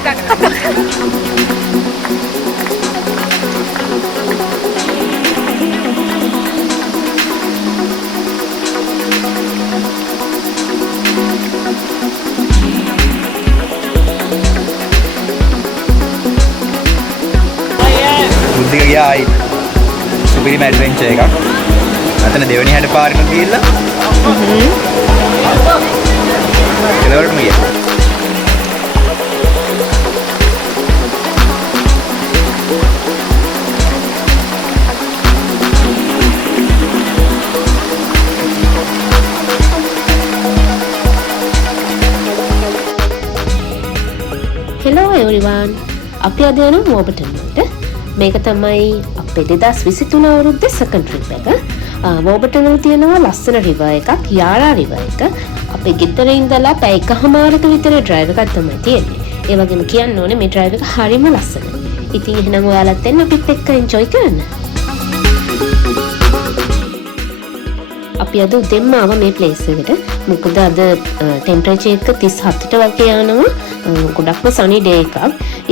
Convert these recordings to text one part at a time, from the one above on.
බුද්ධික ගියායි සුපිරිම ඇඩ්වෙන්චර් එකක්. අතන දෙවෙනි හැඩ පාරෙම ගිහිල්ලා කෙලවරටම ගියා. Hello everyone. අපි අද යන Warburton වලට. මේක තමයි අපේ 2023 අවුරුද්දේ second trip එක. Warburton වල තියෙනවා ලස්සන river එකක්, Yarra river එක. අපේ ගෙදර ඉඳලා පැය එකමාරක විතර drive එකක් තමයි තියෙන්නේ. ඒ වගේම කියන්න ඕනේ මේ drive එක හරිම ලස්සනයි. ඉතින් එහෙනම් ඔයාලත් එන්න අපිත් එක්ක enjoy කරන්න. අපි අද උදෙන්ම ආව මේ place එකට. මොකද අද temperature එක 37ට වගේ යනවා. ගොඩක්ම sunny day එකක්.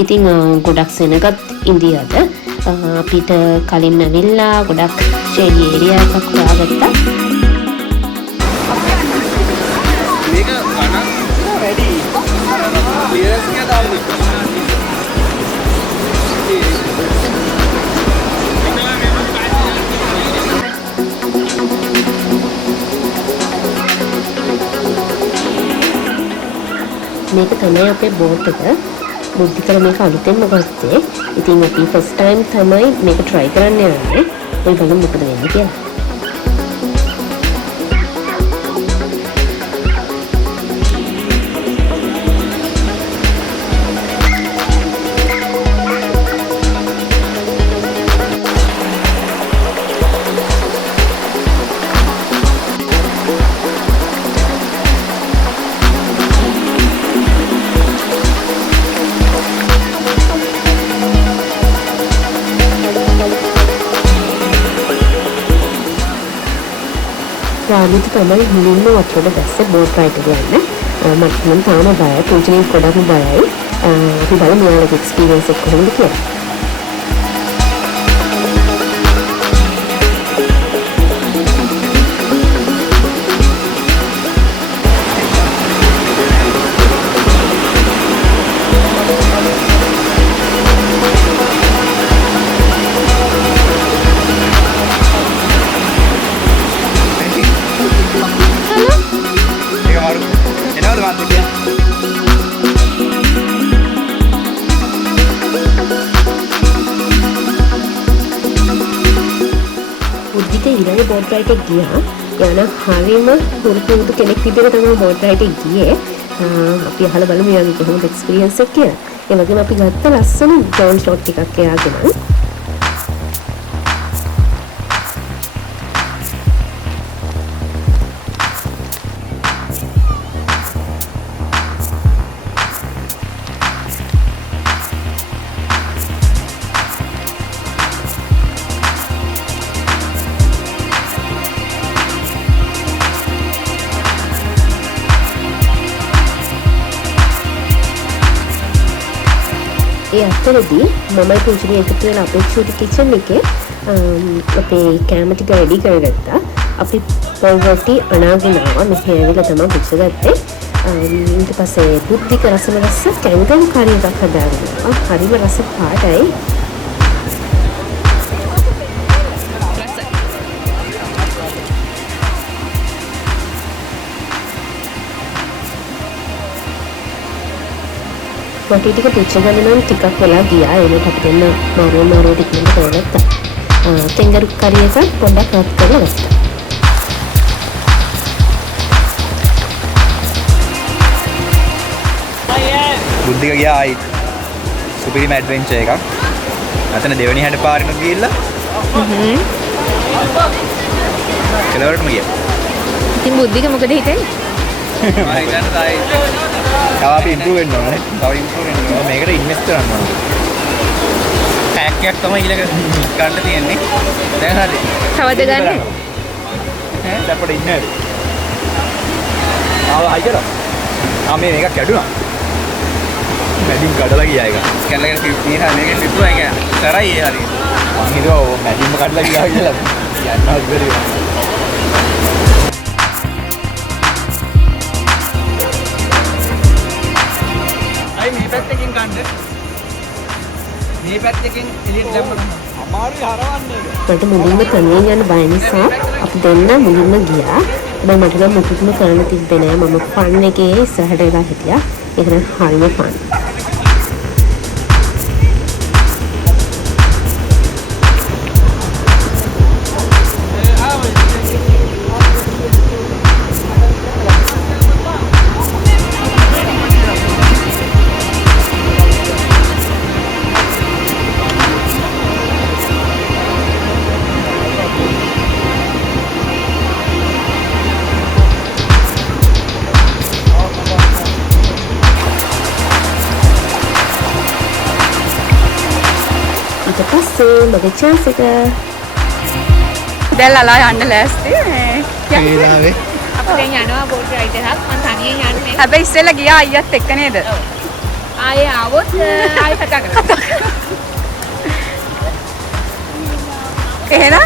ඉතින් ගොඩක් සෙනගත් ඉන්දියාද අපිට කලින් ඇවිල්ලා ගොඩක් shady area එකක් හොයාගත්තා. මේක ගණන් වැඩි. clearance එක දාන්න. මේක තමයි අපේ බෝට් එක. බුද්ධිකර මේක අලුතෙන්ම ගත්තේ. ඉතින් අපි ෆස්ට් ටයිම් තමයි මේක try කරන්න යන්නේ. ඔය බලමු මොකද වෙන්නේ කියලා. රාජිත තමයි මුලින්ම වතුරට බැස්සේ බෝට් රයිඩ් එක යන්න. මට නම් තාම බයයි. පුංචිනේ ගොඩක්ම බයයි. අපි බලමු යාළුවගේ එක්ස්පීරියන්ස් එක කොහොමද කියලා. ඊළඟ බෝට් රයිඩ් එක ගියා. යන හරියම පුරුදු කෙනෙක් විදිහට තමයි බෝට් රයිඩ් එක ගියේ. අපි අහලා බලමු යාගේ කොහොමද එක්ස්පීරියන්ස් එක කියලා. ඒ වගේම අපි ගත්ත ලස්සන ඩ්‍රෝන් ෂොට් ටිකක් එයාගෙන. ඒ අතරදී මමයි පුංචිනේ එකතු වෙලා අපේ චූටි කිචන් එකේ අපේ කැම ටික රෙඩි කරගත්තා. අපි පොල්වටි අනාගෙන ආවා. මෙහෙ ඇවිල්ලා තමයි පුච්චගත්තේ. ඊට පස්සේ බුද්ධික රසම රස කැංගරු කරි එකක් හදාගෙන ආවා. හරිම රස පාටයි. වටි ටික පුච්ච ගන්න නම් ටිකක් වෙලා ගියා. ඒකට අපි දෙන්න මාරුව ටිකෙන් කරගත්තා. කැංගරු කරි එක පොඩ්ඩක් රත් කරලා ගත්තා. බුද්ධික ගියායි සුපිරිම ඇඩ්වෙන්චර් එකක්. අතන දෙවෙනි හැඩ පාරෙම ගිහිල්ලා කෙලවරටම ගියා. ඉතින් බුද්ධික මොකද හිතන්නේ? මම හිතන්නේ තව අපි ඉම්ප්‍රූව් වෙන්න ඕනේ. තව ඉම්ප්‍රූව් වෙන්න ඕනේ. මේකට ඉන්වෙස්ට් කරන්න ඕනේ. ටැග් එකක් තමයි ඊළඟ ගන්න තියෙන්නේ. දැන් හරි. කවද ගන්නෙ? දැන් ඉන්නේ. ආවා හයිදලා. මේ මේක කැඩුනා. මැදින් කඩලා ගියා එක. කැලේ තියෙන මේකේ පිටුවයි කියන්නේ. තරයි ඒ හරිය. මං හිතුවා ඔය මැදින්ම කඩලා ගියා කියලා. යන්නවත් බැරි වුණා. අයි මේ පැත්තකින් ගන්න. මේ පැත්තකින් එළියට දැම්මම අමාරුයි හරවන්නේ. මට මුලින්ම තනියෙන් යන්න බය නිසා අපි දෙන්න මුලින්ම ගියා. හැබැයි මට නම් මුකුත්ම කරන්න තිබ්බේ නෑ. මම ෆන් එකේ ඉස්සරහට වෙලා හිටියා. ඒක නම් හරිම ෆන්. ඊට පස්සේ මගේ chance එක දැන් ලලා යන්න ලෑස්ති ඒලාවේ අපිට යනවා බෝට් රයිඩ් එකක් මම තනියෙන් යන්නේ හැබැයි ඉස්සෙල්ලා ගියා අයියත් එක්ක නේද ආයේ ආවොත් ආයෙ කතා කරමු එහෙනම්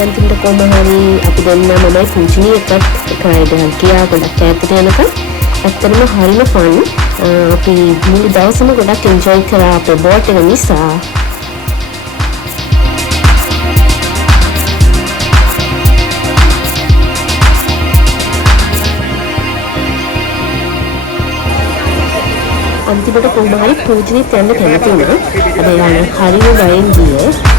අන්තිමට කොහොම හරි අපි දෙන්න මමයි පුංචිනී එකත් එක රයිඩ් එකක් ගියා ගොඩක් ඈතට යනකම් ඇත්තටම හරිම ෆන් අපි මුළු දවසම ගොඩක් එන්ජොයි කරා අපේ බෝට් එක නිසා අන්තිමට කොහොම හරි පුංචිනීත් යන්න කැමති වුණා හැබැයි හරිම බයෙන් ගියේ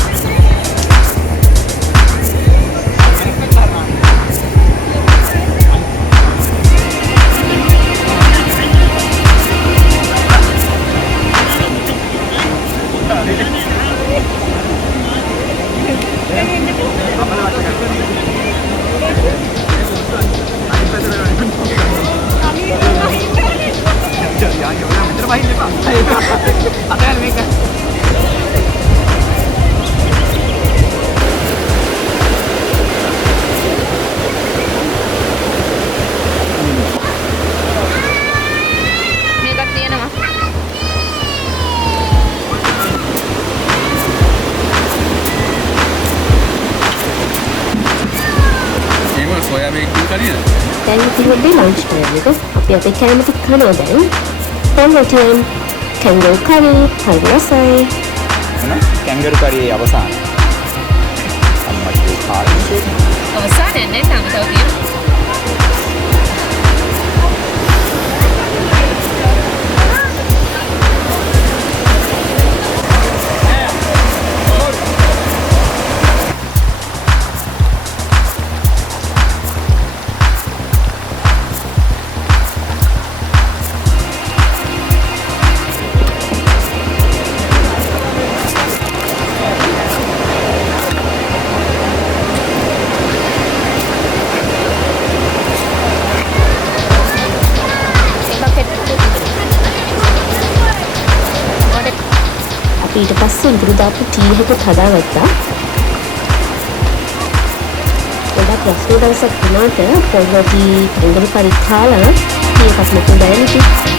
දැන් ඉතින් ලන්ච් ටයිම් එක අපි අපේ කෑම ටික කනවා දැන් පොල්වටින් කැන්ගරු කරි හරි රසයි කැන්ගරු කරි අවසාන අම්මගේ කාර්යය අවසානයේ නේ තාම තව තියෙනවා ඊට පස්සේ ඉදිරි දාපු ටී එකත් හදාගත්තා. ගොඩක් රස්නේ දවසක් වුණාට පොල්වටි කැන්ගරු කරි කාලා ටී එකක් නැතුව බැරිද?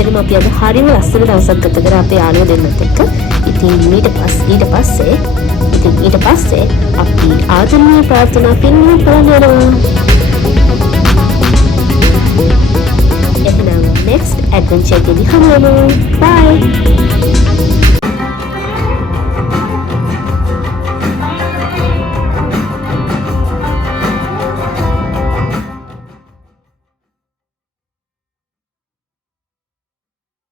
ඇත්තටම අපි අද හරිම ලස්සන දවසක් ගත කරා අපේ යාළුවෝ දෙන්නත් එක්ක. ඉතින් ඊට පස්සේ අපි ආදරණීය ප්‍රාර්ථනා පින්වල බලන්න යනවා. එහෙනම් next adventure එකේදී හමු වෙමු. Bye.